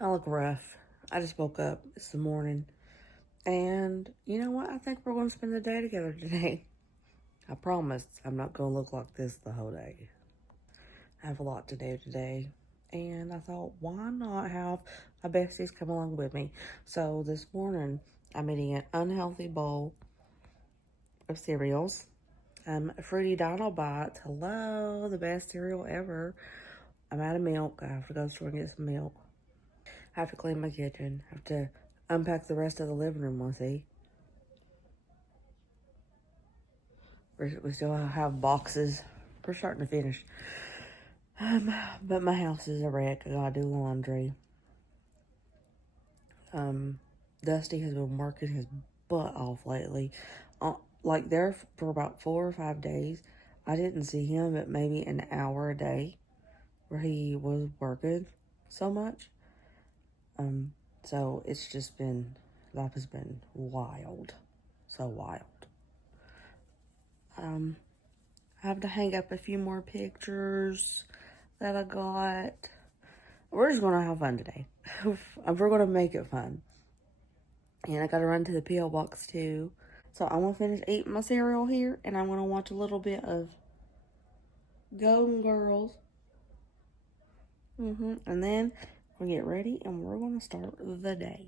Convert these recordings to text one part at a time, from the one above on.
I look rough. I just woke up. It's the morning. And you know what? I think we're going to spend the day together today. I promise I'm not going to look like this the whole day. I have a lot to do today. And I thought, why not have my besties come along with me? So this morning, I'm eating an unhealthy bowl of cereals. Fruity Dino Bites. Hello, the best cereal ever. I'm out of milk. I have to go to the store and get some milk. I have to clean my kitchen. I have to unpack the rest of the living room, see. We still have boxes. We're starting to finish. But my house is a wreck. I gotta do laundry. Dusty has been working his butt off lately. Like there for about 4 or 5 days. I didn't see him at maybe an hour a day where he was working so much. So it's just been, life has been wild. So wild. I have to hang up a few more pictures that I got. We're just going to have fun today. We're going to make it fun. And I got to run to the P.O. box too. So I'm going to finish eating my cereal here. And I'm going to watch a little bit of Golden Girls. And then we'll get ready and we're going to start the day.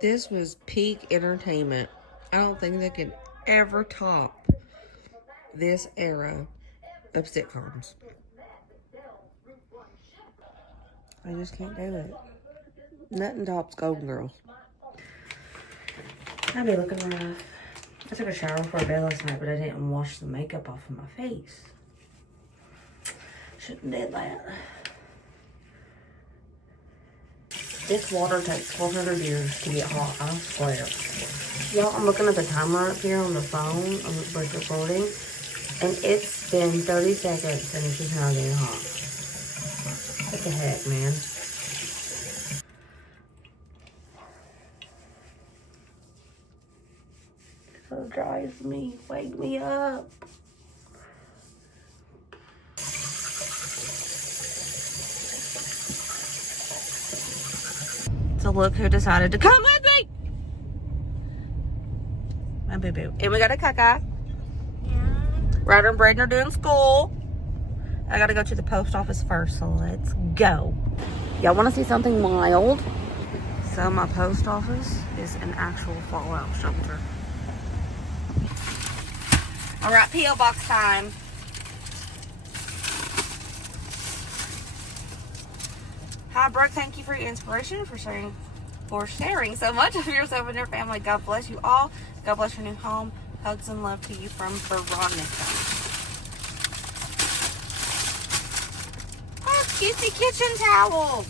This was peak entertainment. I don't think they can ever top this era of sitcoms. I just can't do it. Nothing tops Golden Girls. I'd be looking rough. I took a shower before bed last night, but I didn't wash the makeup off of my face. Shouldn't did that. This water takes 400 years to get hot, I swear. Y'all, I'm looking at the timer up here on the phone, on the break recording, and it's been 30 seconds and it's just now getting hot. What the heck, man? So dry as me. Wake me up. So look who decided to come with me. My boo-boo. And we got a caca. Yeah. Ryder and Braden are doing school. I gotta go to the post office first, so let's go. Y'all wanna see something wild? So my post office is an actual fallout shelter. All right, P.O. box time. Hi, Brooke. Thank you for your inspiration, for sharing so much of yourself and your family. God bless you all. God bless your new home. Hugs and love to you from Veronica. Oh, cutesy kitchen towels.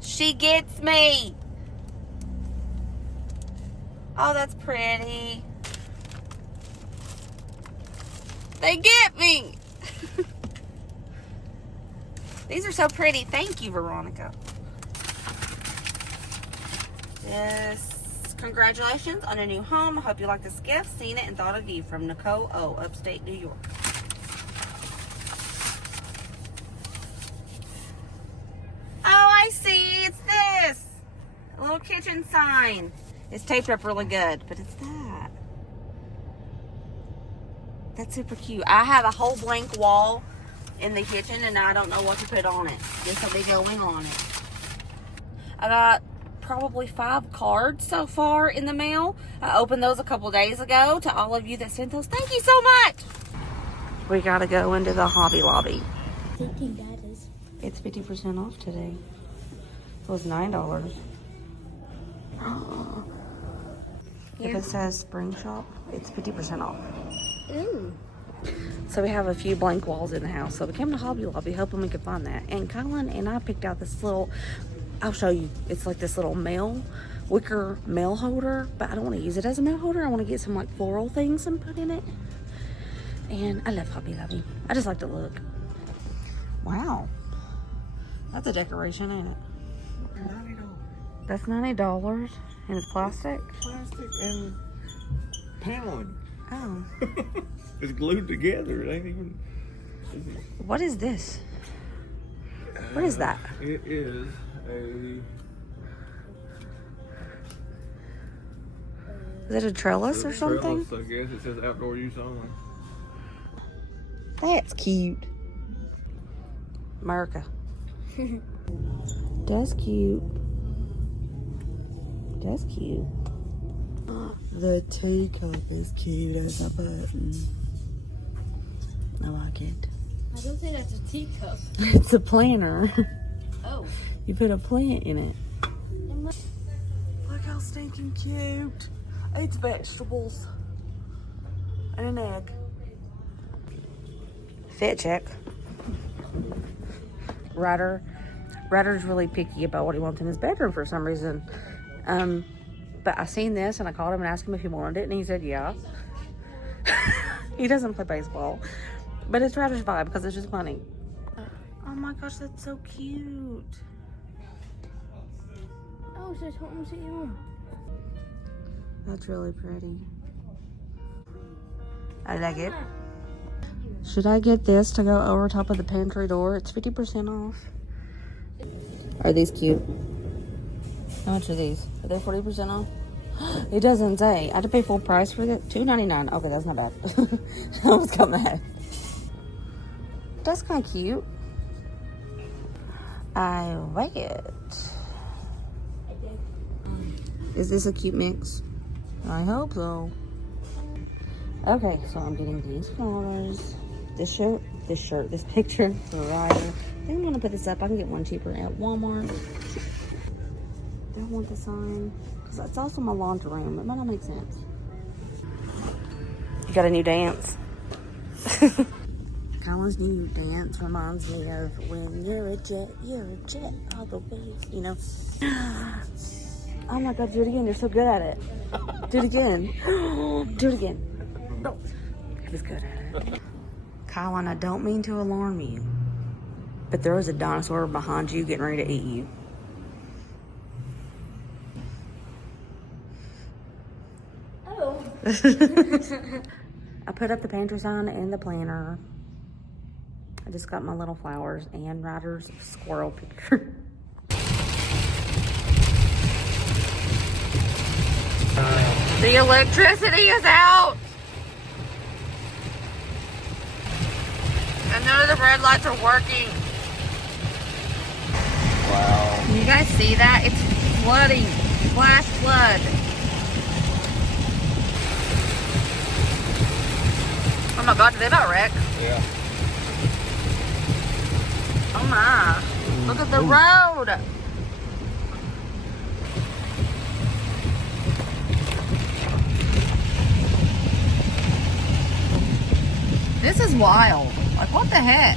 She gets me. Oh, that's pretty. They get me. These are so pretty. Thank you, Veronica. Yes. Congratulations on a new home. I hope you like this gift. Seen it and thought of you, from Nicole O, upstate New York. Oh, I see. It's this. A little kitchen sign. It's taped up really good, but it's that. That's super cute. I have a whole blank wall in the kitchen and I don't know what to put on it. This will be going on it. I got probably 5 cards so far in the mail. I opened those a couple days ago. To all of you that sent those, thank you so much. We gotta go into the Hobby Lobby. It's 50% off today. So it's $9. If it says spring shop, it's 50% off. Ooh. So we have a few blank walls in the house. So we came to Hobby Lobby hoping we could find that. And Colin and I picked out this little, I'll show you. It's like this little wicker mail holder. But I don't want to use it as a mail holder. I want to get some like floral things and put in it. And I love Hobby Lobby. I just like the look. Wow. That's a decoration, ain't it? $90. That's $90. And it's plastic? Plastic and paneling. Oh. It's glued together. It ain't even... What is this? What is that? It is a... Is it a trellis or something? Trellis, I guess. It says outdoor use only. That's cute. America. That's cute. That's cute. The teacup is cute as a button. I like it. I don't think that's a teacup. It's a planter. Oh. You put a plant in it. Look how stinking cute. It's vegetables. And an egg. Fit check. Ryder's really picky about what he wants in his bedroom for some reason. But I seen this and I called him and asked him if he wanted it, and he said yeah. He doesn't play baseball, but it's Ryder's vibe because it's just funny. Oh my gosh, that's so cute. Oh, it says home sweet home. That's really pretty. I like it. Should I get this to go over top of the pantry door? It's 50% off. Are these cute? How much are these? Are they 40% off? It doesn't say. I had to pay full price for it. $2.99. Okay, that's not bad. I almost got mad. That's kind of cute. I like it. Is this a cute mix? I hope so. Okay, so I'm getting these flowers. This picture for Ryder. I think I'm gonna put this up. I can get one cheaper at Walmart. I want the sign because it's also my laundry room. It might not make sense. You got a new dance. Colin's new dance reminds me of when you're a jet all the way. You know. Oh my God! Do it again. You're so good at it. Do it again. Do it again. No. He was good at it. Colin, I don't mean to alarm you, but there was a dinosaur behind you getting ready to eat you. Oh. I put up the pantry sign and the planter. I just got my little flowers and Ryder's squirrel picture. The electricity is out. And none of the red lights are working. Wow. Can you guys see that? It's flooding. Flash flood. Oh my God, did they about wreck? Yeah. Oh my. Look at the road. This is wild. Like, what the heck?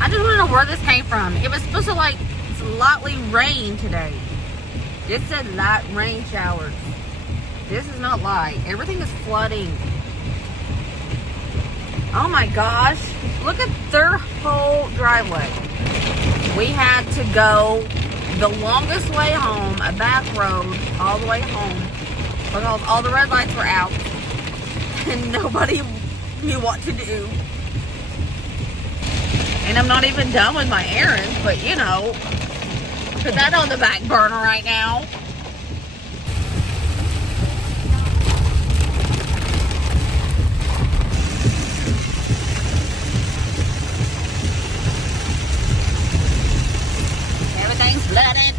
I just want to know where this came from. It was supposed to, like, slightly rain today. It said light rain showers. This is not light. Everything is flooding. Oh my gosh. Look at their whole driveway. We had to go the longest way home, a back road, all the way home, because all the red lights were out. And nobody knew what to do. And I'm not even done with my errands, but you know, put that on the back burner right now. Everything's flooded.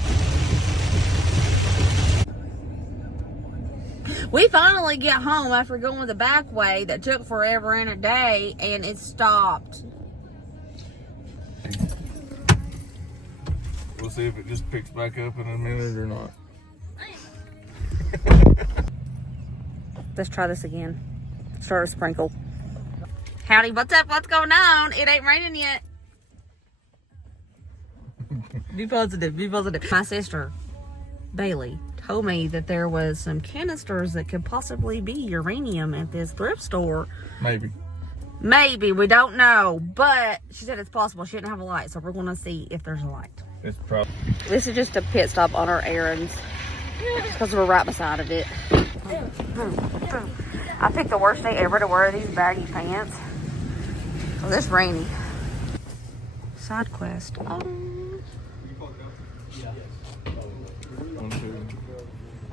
We finally get home after going the back way that took forever and a day, and it stopped. We'll see if it just picks back up in a minute or not. Let's try this again. Start a sprinkle. Howdy, what's up? What's going on? It ain't raining yet. Be positive, be positive. My sister, Bailey, told me that there was some canisters that could possibly be uranium at this thrift store. Maybe. Maybe, we don't know, but she said it's possible. She didn't have a light, so we're going to see if there's a light. It's probably... This is just a pit stop on our errands because we're right beside of it. I picked the worst day ever to wear these baggy pants. Well, it's rainy. side quest. One, two.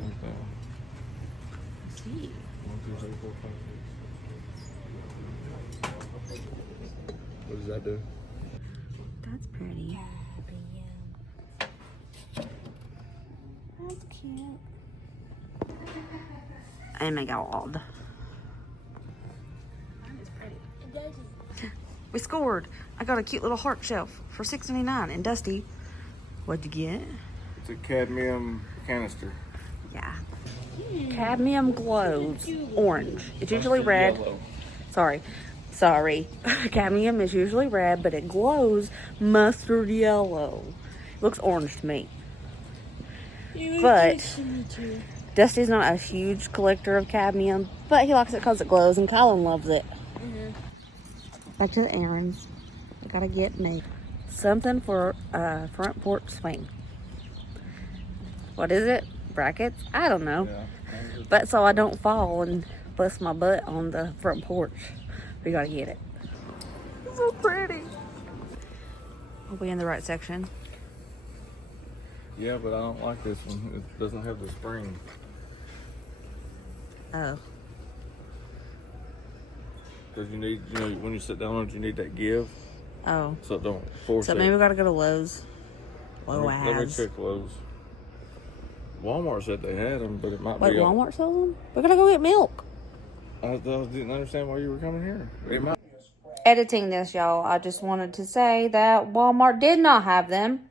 Okay. See. 1, 2, 3, 4, 5, 6. What does that do? That's pretty. That's cute. Oh my god. That is pretty. It does. We scored. I got a cute little heart shelf for $6.99. And Dusty, what'd you get? It's a cadmium canister. Yeah. Cadmium glows orange. It's usually red. Yellow. Sorry. Cadmium is usually red, but it glows mustard yellow. Looks orange to me. But Dusty's not a huge collector of cadmium, but he likes it because it glows, and Colin loves it. Back to the errands. I gotta get me something for a front porch swing. What is it? Brackets? I don't know. Yeah. But so I don't fall and bust my butt on the front porch. We gotta get it. It's so pretty. Are we in the right section? Yeah, but I don't like this one. It doesn't have the spring. Oh. Because you need, when you sit down on it, you need that give. Oh. So it don't force So it. maybe we gotta go to Lowe's. Let me check Lowe's. Walmart said they had them, but it might Wait, be. Walmart sells them? We gotta go get milk. I didn't understand why you were coming here. It might. Editing this, y'all, I just wanted to say that Walmart did not have them.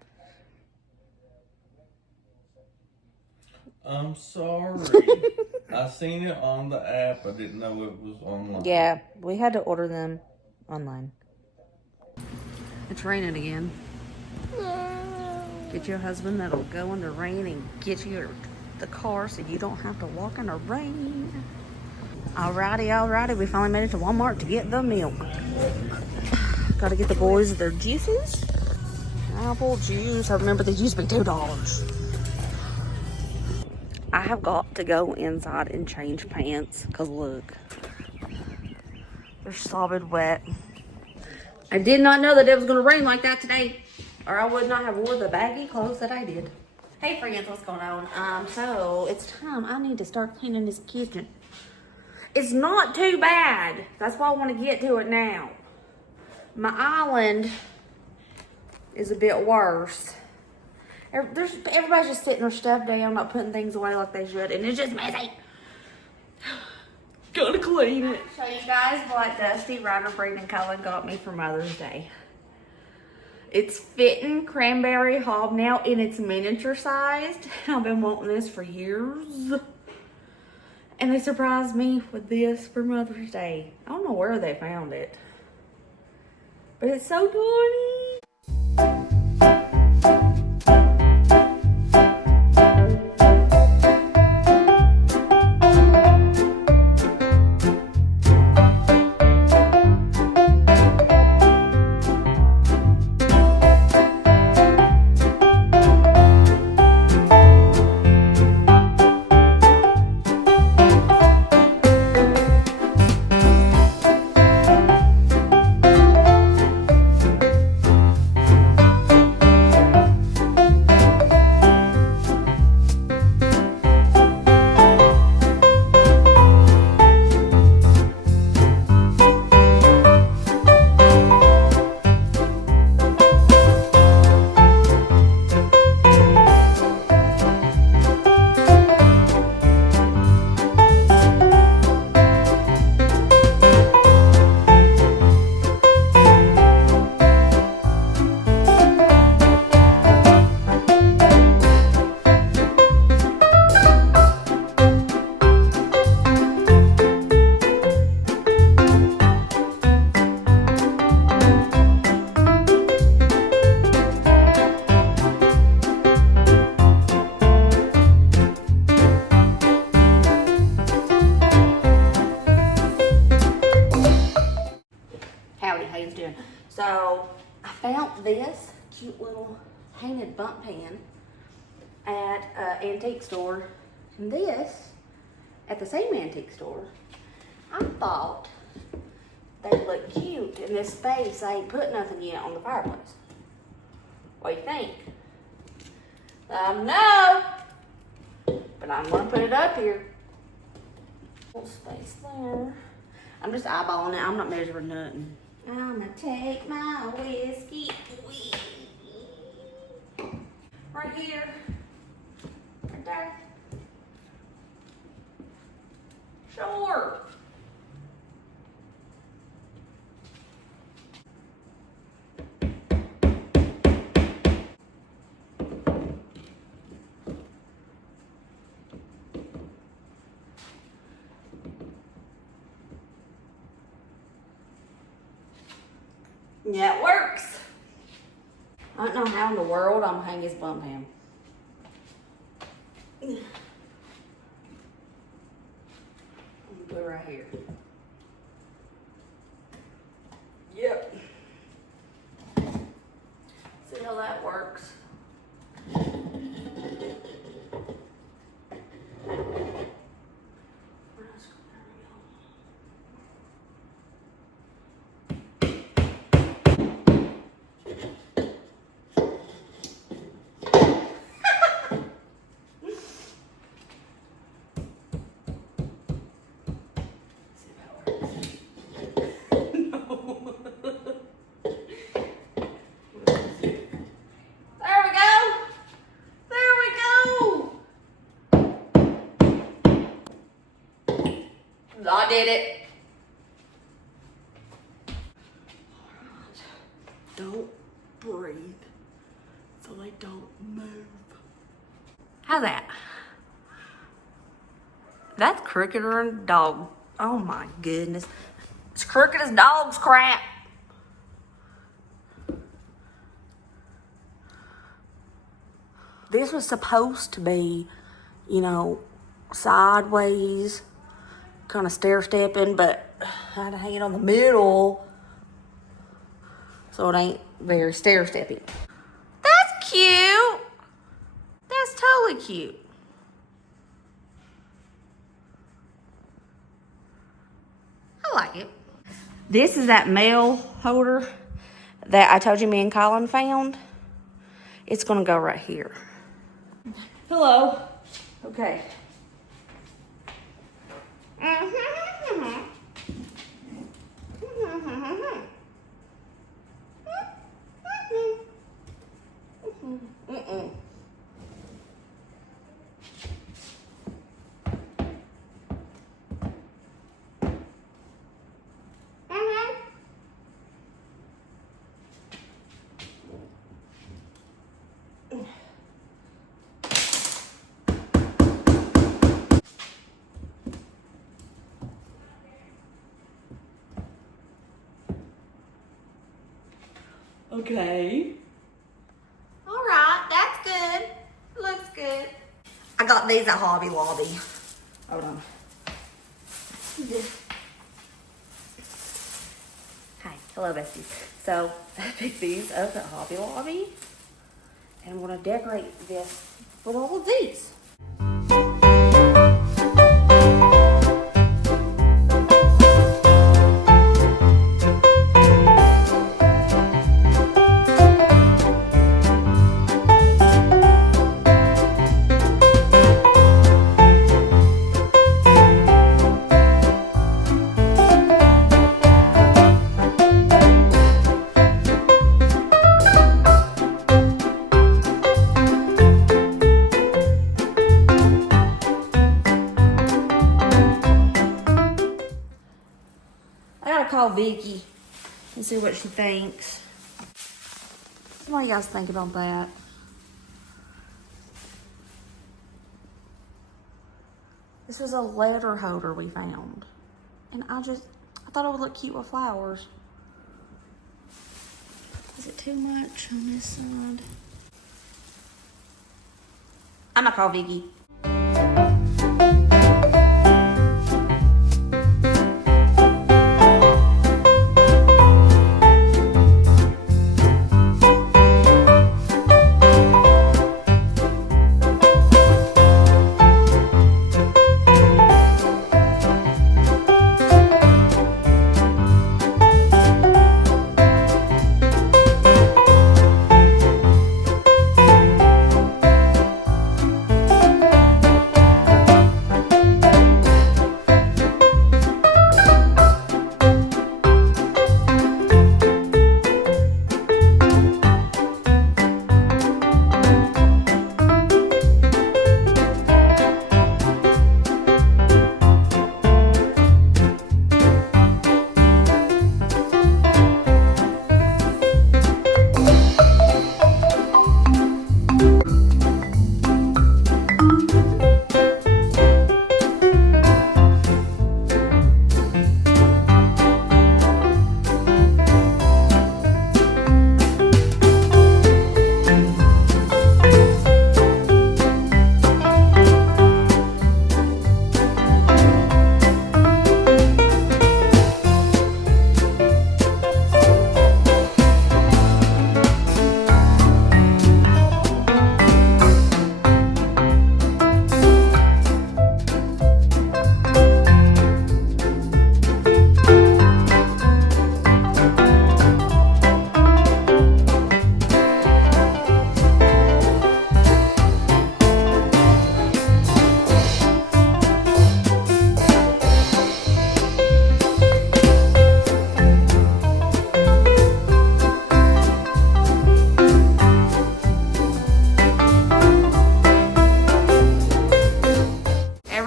I'm sorry. I seen it on the app. I didn't know it was online. Yeah, we had to order them online. It's raining again. Get your husband that'll go in the rain and get you the car so you don't have to walk in the rain. Alrighty. We finally made it to Walmart to get the milk. Gotta get the boys their juices. Apple juice. I remember these used to be $2. I have got to go inside and change pants because look, they're sobbing wet. I did not know that it was going to rain like that today, or I would not have wore the baggy clothes that I did. Hey friends, what's going on? So it's time I need to start cleaning this kitchen. It's not too bad. That's why I want to get to it now. My island is a bit worse. Everybody's just sitting their stuff down, not putting things away like they should, and it's just messy. Gotta clean it. Show you guys what Dusty, Ryder, Brayden, and Colin got me for Mother's Day. It's fitting cranberry hobnail in its miniature sized. I've been wanting this for years. And they surprised me with this for Mother's Day. I don't know where they found it. But it's so tiny. So I found this cute little painted bump pan at an antique store, and this at the same antique store. I thought they looked cute in this space. I ain't put nothing yet on the fireplace. What do you think? No. But I'm gonna put it up here. Little space there. I'm just eyeballing it. I'm not measuring nothing. I'm gonna take my whiskey. Right here. Right there. Sure. Yeah, it works. I don't know how in the world I'm gonna hang his bum ham. I'm gonna put it right here. Yep. See how that works. I did it. Don't breathe so they don't move. How's that? That's crookeder than a dog. Oh my goodness. It's crooked as dog's crap. This was supposed to be, you know, sideways, kind of stair-stepping, but I had to hang it on the middle so it ain't very stair-stepping. That's cute. That's totally cute. I like it. This is that mail holder that I told you me and Colin found. It's gonna go right here. Hello. Okay. Okay. All right, that's good. Looks good. I got these at Hobby Lobby. Hold on. Hi, hello besties. So I picked these up at Hobby Lobby and I'm gonna decorate this with all of these. Call Vicky and see what she thinks. What do you guys think about that? This was a letter holder we found. And I thought it would look cute with flowers. Is it too much on this side? I'm gonna call Vicky.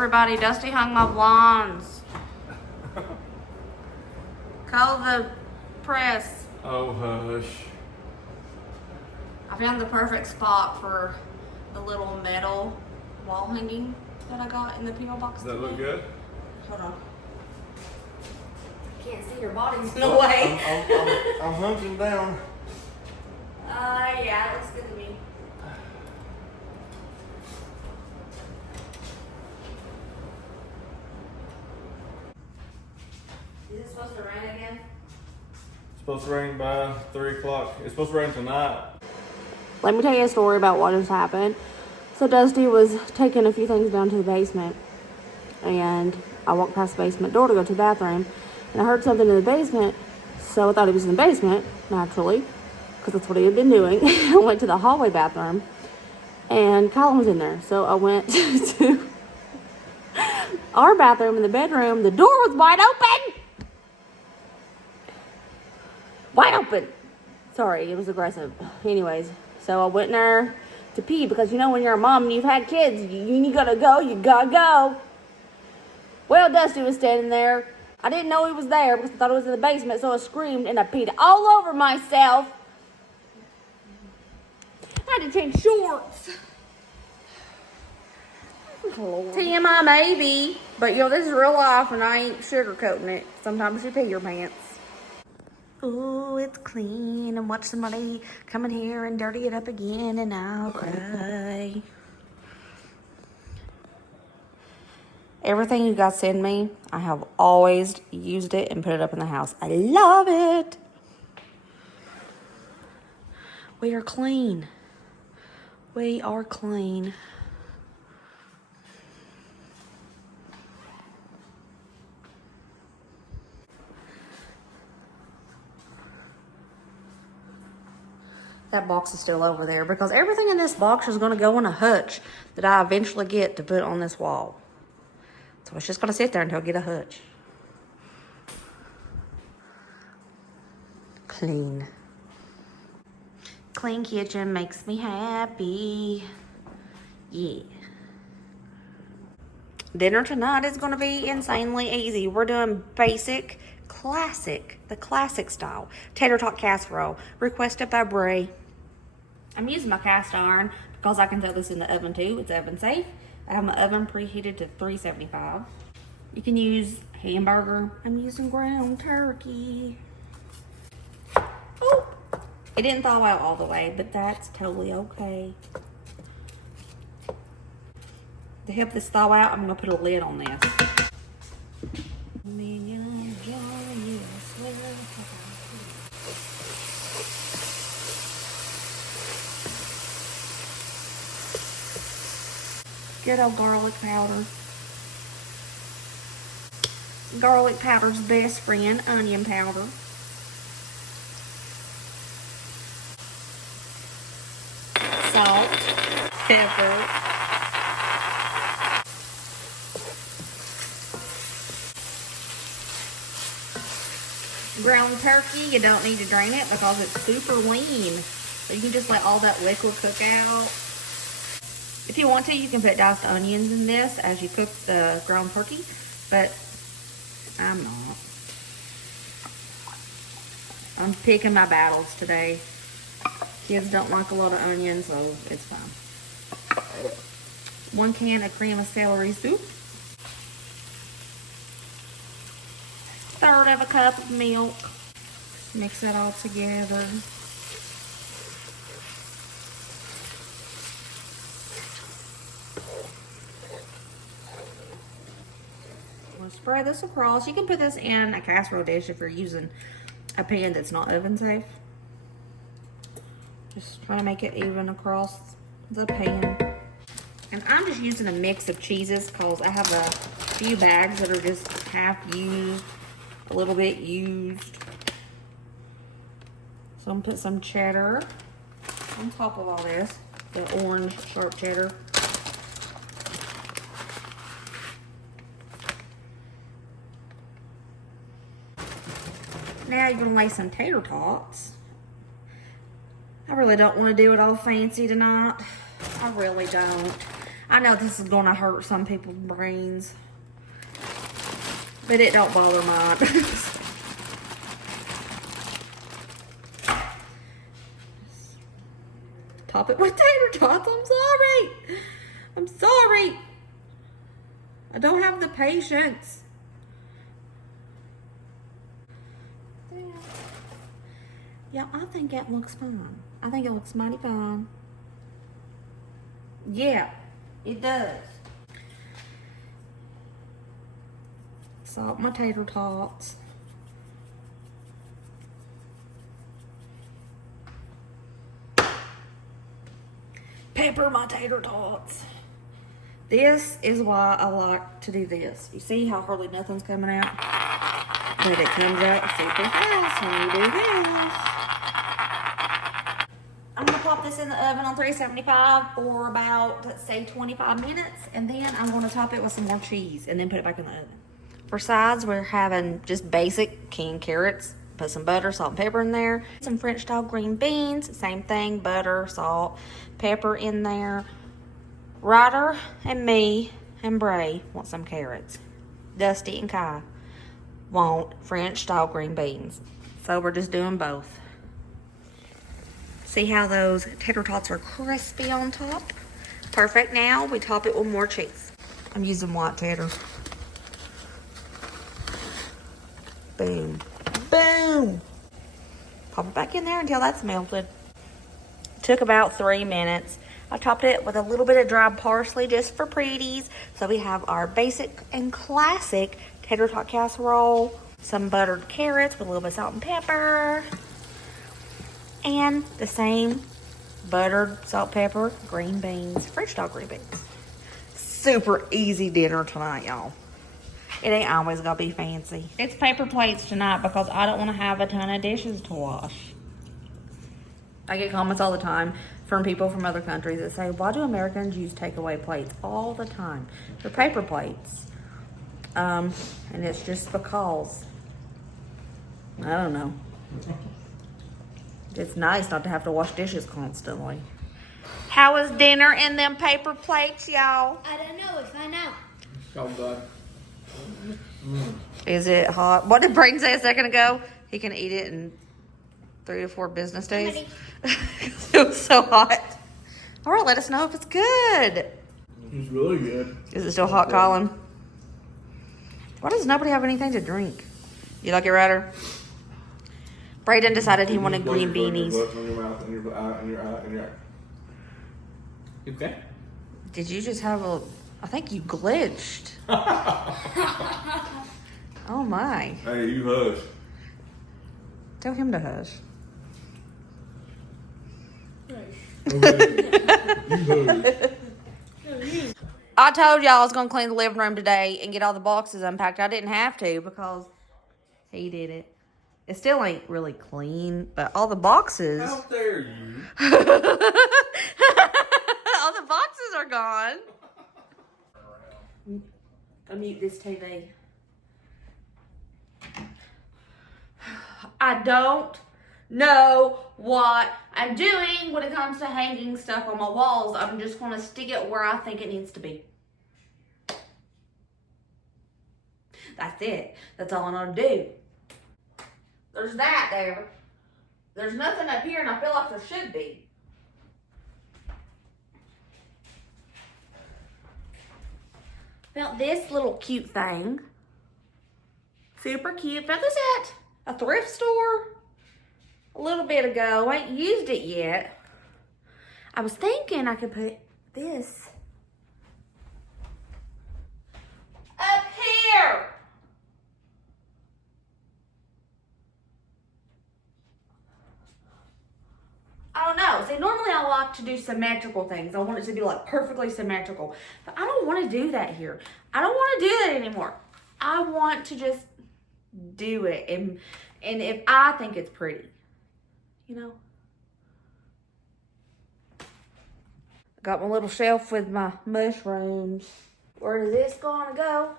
everybody. Dusty hung my blinds. Call the press. Oh, hush. I found the perfect spot for the little metal wall hanging that I got in the P.O. box. Does that look good? Hold on. Can't see your body's in the way. I'm hunching down. Yeah, it looks good to me. Is it supposed to rain again? It's supposed to rain by 3 o'clock. It's supposed to rain tonight. Let me tell you a story about what has happened. So Dusty was taking a few things down to the basement, and I walked past the basement door to go to the bathroom, and I heard something in the basement, so I thought he was in the basement, naturally, because that's what he had been doing. I went to the hallway bathroom, and Colin was in there, so I went to our bathroom in the bedroom. The door was wide open! Wide open! Sorry, it was aggressive. Anyways, so I went in there to pee, because you know when you're a mom and you've had kids, you gotta go, you gotta go. Well, Dusty was standing there. I didn't know he was there because I thought it was in the basement, so I screamed and I peed all over myself. I had to change shorts. TMI maybe, but you know, this is real life and I ain't sugarcoating it. Sometimes you pee your pants. Ooh, it's clean, and watch somebody come in here and dirty it up again, and I'll cry. Everything you guys send me, I have always used it and put it up in the house. I love it. We are clean. We are clean. That box is still over there because everything in this box is going to go in a hutch that I eventually get to put on this wall. So it's just going to sit there until I get a hutch. Clean. Clean kitchen makes me happy. Yeah. Dinner tonight is going to be insanely easy. We're doing basic, classic, the classic style. Tater tot casserole, requested by Bray. I'm using my cast iron because I can throw this in the oven too. It's oven safe. I have my oven preheated to 375. You can use hamburger. I'm using ground turkey. Oh, it didn't thaw out all the way, but that's totally okay. To help this thaw out, I'm gonna put a lid on this. Good old garlic powder. Garlic powder's best friend, onion powder. Salt, pepper. Ground turkey, you don't need to drain it because it's super lean. So you can just let all that liquid cook out. If you want to, you can put diced onions in this as you cook the ground turkey, but I'm not. I'm picking my battles today. Kids don't like a lot of onions, so it's fine. 1 can of cream of celery soup. 1/3 of a cup of milk. Just mix that all together. We'll spread this across. You can put this in a casserole dish if you're using a pan that's not oven safe. Just trying to make it even across the pan. And I'm just using a mix of cheeses because I have a few bags that are just half used, a little bit used. So I'm gonna put some cheddar on top of all this, the orange sharp cheddar. Now you're gonna lay some tater tots. I really don't want to do it all fancy tonight. I really don't. I know this is gonna hurt some people's brains, but it don't bother mine. Top it with tater tots. I'm sorry. I'm sorry. I don't have the patience. Yeah, I think it looks fine. I think it looks mighty fine. Yeah, it does. Salt my tater tots. Pepper my tater tots. This is why I like to do this. You see how hardly nothing's coming out? But it comes out super fast when you do this. I'm gonna pop this in the oven on 375 for about, let's say, 25 minutes. And then I'm gonna top it with some more cheese and then put it back in the oven. For sides, we're having just basic canned carrots. Put some butter, salt, and pepper in there. Some French style green beans, same thing, butter, salt, pepper in there. Ryder and me and Bray want some carrots. Dusty and Kai want French style green beans. So we're just doing both. See how those tater tots are crispy on top? Perfect. Now we top it with more cheese. I'm using white tater. Boom. Boom. Pop it back in there until that's melted. Took about 3 minutes. I topped it with a little bit of dried parsley just for pretties. So we have our basic and classic tater tot casserole, some buttered carrots with a little bit of salt and pepper, and the same buttered salt, pepper, green beans, French style green beans. Super easy dinner tonight, y'all. It ain't always gonna be fancy. It's paper plates tonight because I don't want to have a ton of dishes to wash. I get comments all the time from people from other countries that say, why do Americans use takeaway plates all the time? They're paper plates. And it's just because, I don't know. It's nice not to have to wash dishes constantly. How was dinner in them paper plates, y'all? I don't know. We'll find out. Oh, God. Is it hot? What did Brayden say a second ago? He can eat it in 3 to 4 business days. It was so hot. All right, let us know if it's good. It's really good. Is it still hot, Colin? Why does nobody have anything to drink? You like it, Ryder? Brayden decided he wanted green beanies. You okay? Did you just have a... I think you glitched. Oh, my. Hey, you hush. Tell him to hush. I told y'all I was going to clean the living room today and get all the boxes unpacked. I didn't have to because he did it. It still ain't really clean, but all the boxes... How dare you? All the boxes are gone. Unmute this TV. I don't know what I'm doing when it comes to hanging stuff on my walls. I'm just going to stick it where I think it needs to be. That's it. That's all I'm going to do. There's that there. There's nothing up here, and I feel like there should be. Found this little cute thing. Super cute. Found this at a thrift store a little bit ago. I ain't used it yet. I was thinking I could put this up here. I don't know. See, normally I like to do symmetrical things. I want it to be like perfectly symmetrical. But I don't want to do that here. I don't want to do that anymore. I want to just do it. And if I think it's pretty, you know. Got my little shelf with my mushrooms. Where is this going to go?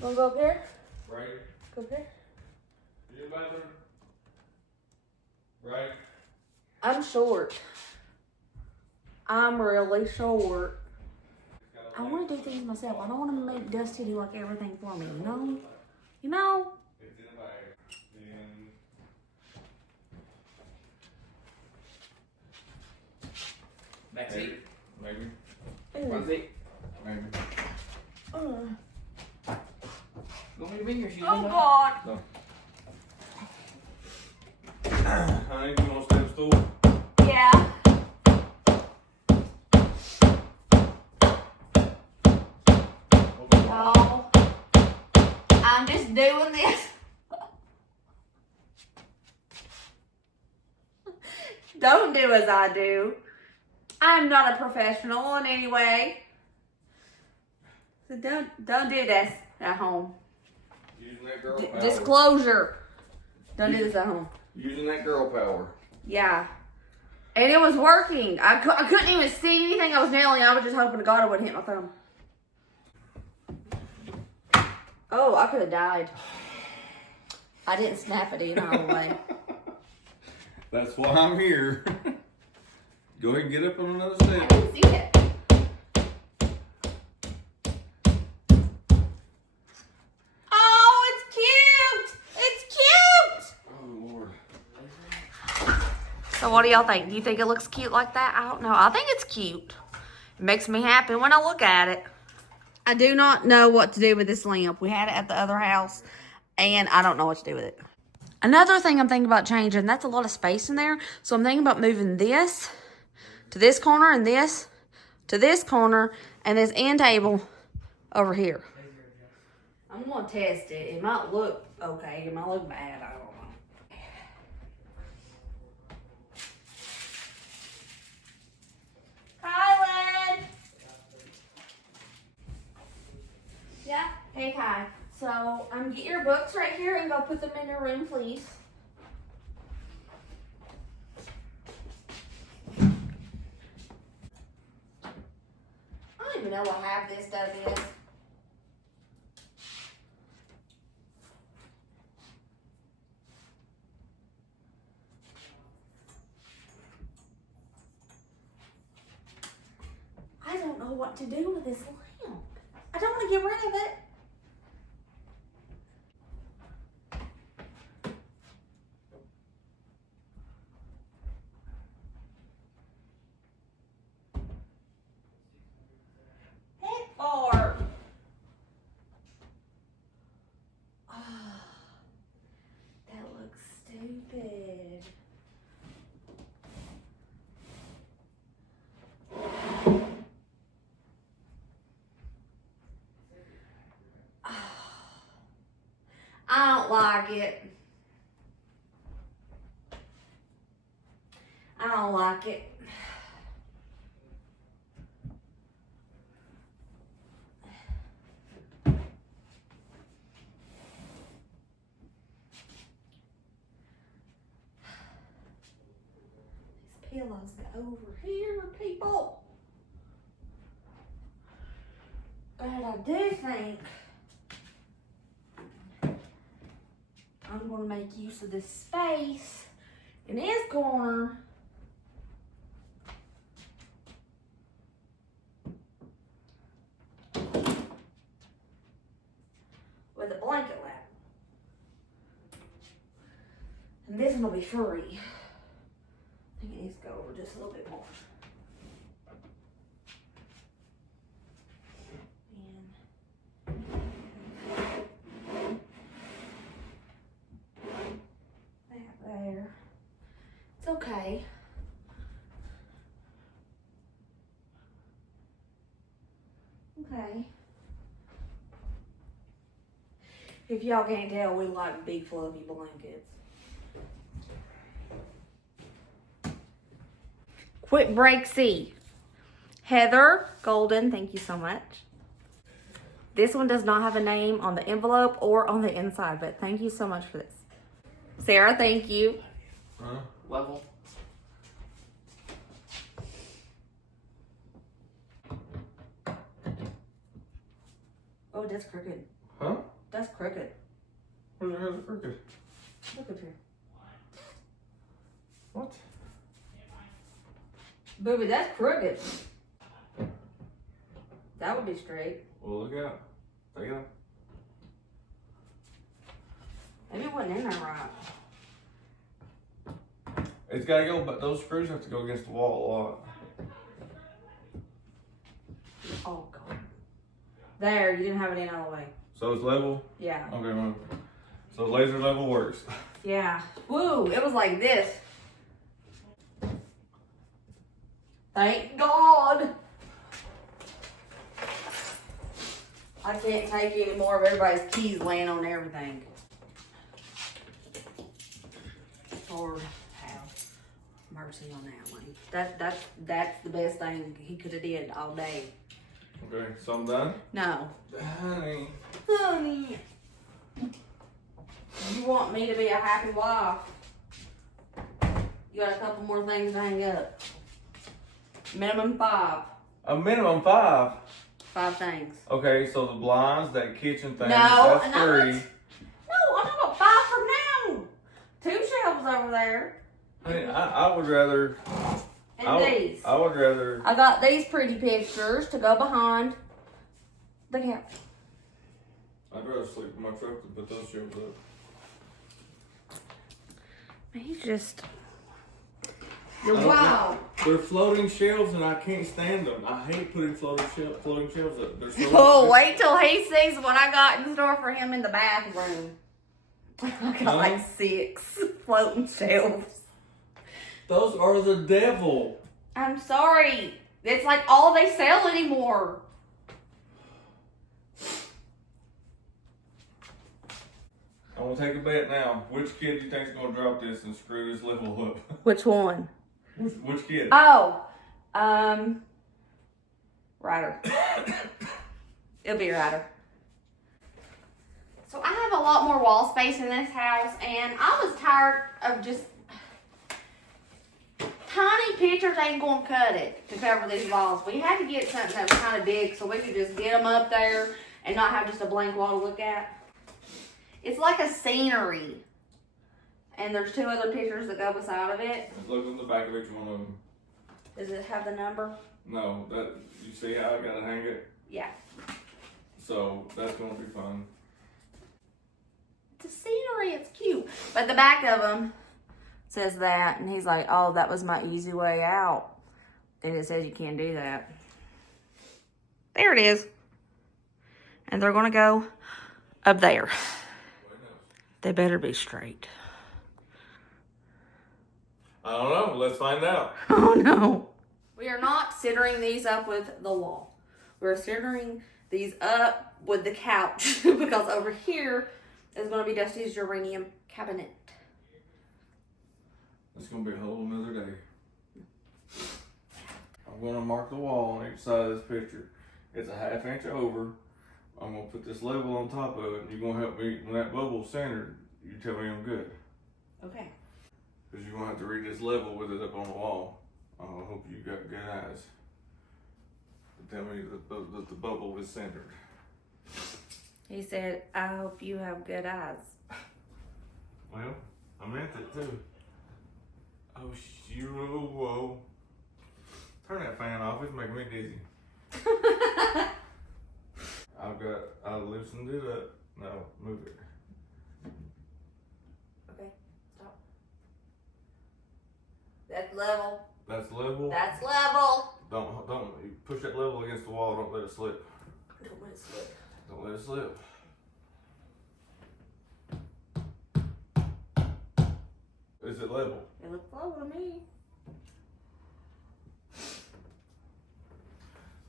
Gonna go up here? Right. Go up here? You in the bathroom? Right. I'm short. I'm really short. Got a I want to do things myself. I don't want to make Dusty do like everything for me, you know? You know? Back seat. Maybe. Front seat. Maybe. Go me to bring your shoes. Oh, God. No. Honey, you want to stay on the stool? Yeah. No. I'm just doing this. Don't do as I do. I'm not a professional in any way. So don't do this at home. Using that girl power. Disclosure. Don't do this at home. Using that girl power. Yeah. And it was working. I couldn't even see anything I was nailing. I was just hoping to God it wouldn't hit my thumb. Oh, I could have died. I didn't snap it in all the way. That's why I'm here. Go ahead and get up on another I step. didn't see it. Oh, it's cute! It's cute! Oh, Lord. So what do y'all think? Do you think it looks cute like that? I don't know. I think it's cute. It makes me happy when I look at it. I do not know what to do with this lamp. We had it at the other house, and I don't know what to do with it. Another thing I'm thinking about changing, that's a lot of space in there. So I'm thinking about moving this to this corner and this to this corner and this end table over here. I'm going to test it. It might look okay. It might look bad. I don't know. Kylan! Yeah? Hey, Kai. So, get your books right here and go put them in your room, please. I don't even know what half this stuff is. I don't know what to do with this lamp. I don't want to get rid of it. Heck fart. Oh, that looks stupid. I don't like it. I don't like it. These pillows go over here, people. But I do think I'm going to make use of this space in this corner with a blanket lap. And this one will be free. I think it needs to go over just a little bit more. There. It's okay. Okay. If y'all can't tell, we like big fluffy blankets. Quick break C. Heather Golden, thank you so much. This one does not have a name on the envelope or on the inside, but thank you so much for this. Sarah, thank you. Huh? Level. Oh, that's crooked. Huh? That's crooked. Where's the hell's it crooked? Look up here. What? Booby, that's crooked. That would be straight. Well, look out. Take it out. Maybe it wasn't in there right. It's got to go, but those screws have to go against the wall a lot. Oh, God. There, you didn't have it in all the way. So it's level? Yeah. Okay, well. So laser level works. Yeah. Woo, it was like this. Thank God. I can't take any more of everybody's keys laying on everything. Lord have mercy on that one. That's the best thing he could have did all day. Okay, so I'm done? No. Honey. Honey. You want me to be a happy wife. You got a couple more things to hang up. Minimum 5. A minimum 5. 5 things. Okay, so the blinds, that kitchen thing, No, that's no, 3. No, I'm talking about 5 from now. 2 shelves over there. Honey, I would rather... And these. I would rather... I got these pretty pictures to go behind the couch. I'd rather sleep in my truck than put those shelves up. He's just... I don't Wow. They're floating shelves and I can't stand them. I hate putting floating shelves up. They're so Oh, wait till he sees what I got in store for him in the bathroom. I got like 6 floating shelves. Those are the devil. I'm sorry. It's like all they sell anymore. I'm gonna take a bet now. Which kid do you think's gonna drop this and screw this level up? Which one? Which kid? Oh, Ryder. It'll be Ryder. So I have a lot more wall space in this house, and I was tired of just tiny pictures ain't gonna cut it to cover these walls. We had to get something that was kind of big so we could just get them up there and not have just a blank wall to look at. It's like a scenery. And there's 2 other pictures that go beside of it. Look on the back of each one of them. Does it have the number? No, that you see how I gotta hang it? Yeah. So that's gonna be fun. It's a scenery, it's cute. But the back of them says that, and he's like, oh, that was my easy way out. And it says you can't do that. There it is. And they're gonna go up there. They better be straight. I don't know. Let's find out. Oh no. We are not centering these up with the wall. We're centering these up with the couch because over here is going to be Dusty's geranium cabinet. It's gonna be a whole another day. I'm gonna mark the wall on each side of this picture. It's a 1/2 inch over. I'm gonna put this level on top of it, and you're gonna help me when that bubble's centered. You tell me I'm good. Okay. Because you're going to have to read this level with it up on the wall. I hope you got good eyes. Tell me that the bubble is centered. He said, I hope you have good eyes. Well, I meant it too. Oh, whoa. Turn that fan off, it's making me dizzy. I loosened it up. No, move it. Okay, stop. That's level. That's level. That's level. Don't you push that level against the wall. Don't let it slip. Don't let it slip. Don't let it slip. Is it level? It looks level to me.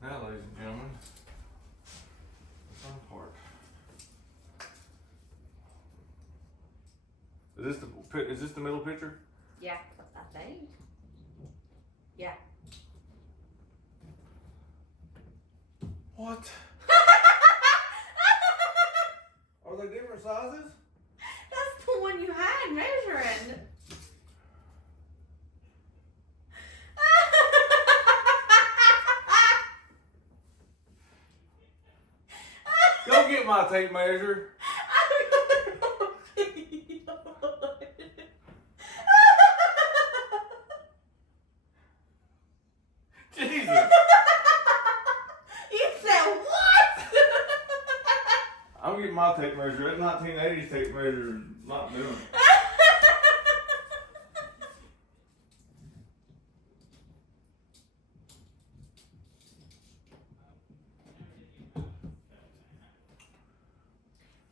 Now, ladies and gentlemen, the fun part. Is this the middle picture? Yeah, I think. Yeah. What? Are they different sizes? That's the one you had measuring. Go get my tape measure. Jesus. You sound I'm getting my tape measure. That 1980s tape measure is not doing it.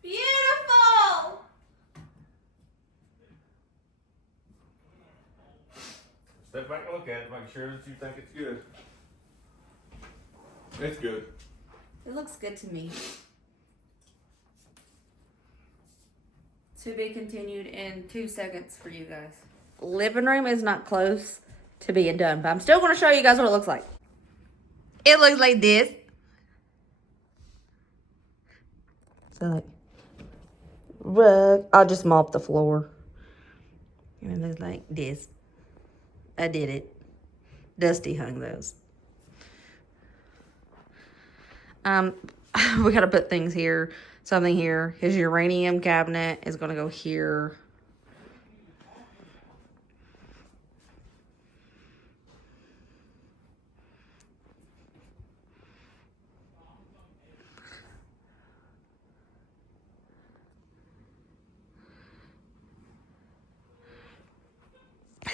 Beautiful. Step back and look at it, make sure that you think it's good. It's good. It looks good to me. To be continued in 2 seconds for you guys. Living room is not close to being done, but I'm still going to show you guys what it looks like. It looks like this. So like, rug. I'll just mop the floor. And it looks like this. I did it. Dusty hung those. We gotta put things here. Something here. His uranium cabinet is gonna go here.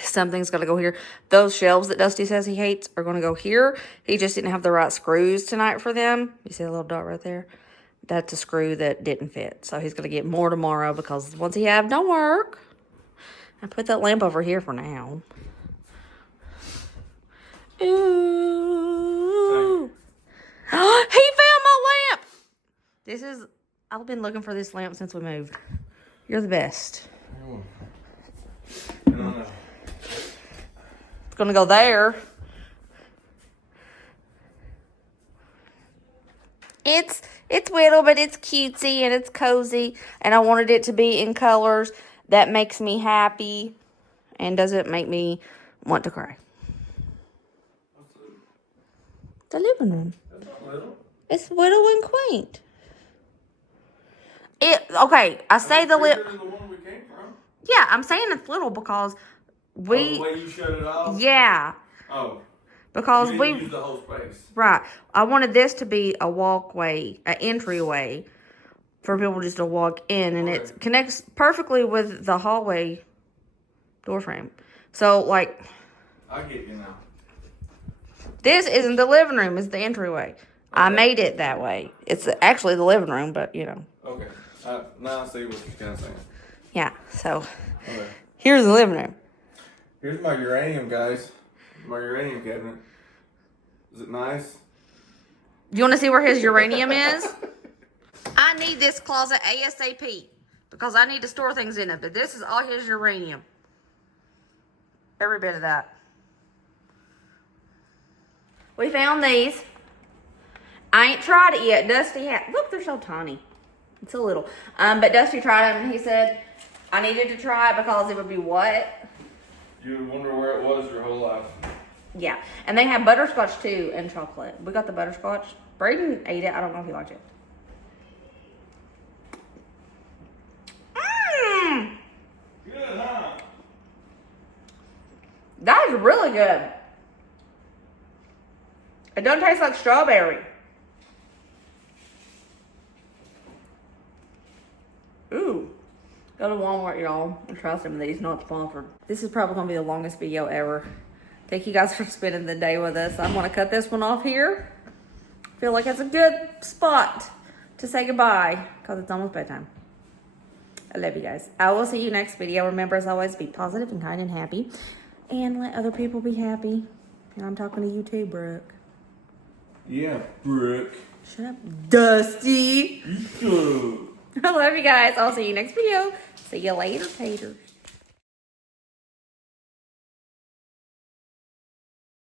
Something's gonna go here. Those shelves that Dusty says he hates are gonna go here. He just didn't have the right screws tonight for them. You see a little dot right there? That's a screw that didn't fit. So he's gonna get more tomorrow because once he have don't work. I put that lamp over here for now. Ooh. He found my lamp! I've been looking for this lamp since we moved. You're the best. No. It's gonna go there. It's little, but it's cutesy and it's cozy. And I wanted it to be in colors that makes me happy and doesn't make me want to cry. The living room. That's not little. It's little and quaint. Okay, I say the bigger than the one we came from. Yeah, I'm saying it's little because Oh, the way you shut it off? Yeah. Oh. Because You didn't use the whole space. Right. I wanted this to be a walkway, an entryway for people just to walk in, and it connects perfectly with the hallway door frame. So, like, I get you now. this isn't the living room, it's the entryway. I made it that way. It's actually the living room, but, you know. Okay. Now I see what you're kind of saying. Yeah, so Okay. here's the living room. Here's my uranium, guys. My uranium cabinet. Is it nice? You want to see where his uranium is? I need this closet ASAP because I need to store things in it, but this is all his uranium. Every bit of that. We found these. I ain't tried it yet. Dusty had. Look, they're so tiny. It's so little. But Dusty tried them and he said I needed to try it because it would be wet. You would wonder where it was your whole life. Yeah. And they have butterscotch too and chocolate. We got the butterscotch. Braden ate it. I don't know if he liked it. Mmm. Good, huh? That is really good. It doesn't taste like strawberry. Ooh. Go to Walmart, y'all, and try some of these. Not sponsored. This is probably going to be the longest video ever. Thank you guys for spending the day with us. I'm going to cut this one off here. Feel like it's a good spot to say goodbye because it's almost bedtime. I love you guys. I will see you next video. Remember, as always, be positive and kind and happy. And let other people be happy. And I'm talking to you too, Brooke. Yeah, Brooke. Shut up, Dusty. Good. I love you guys. I'll see you next video. See you later, taters.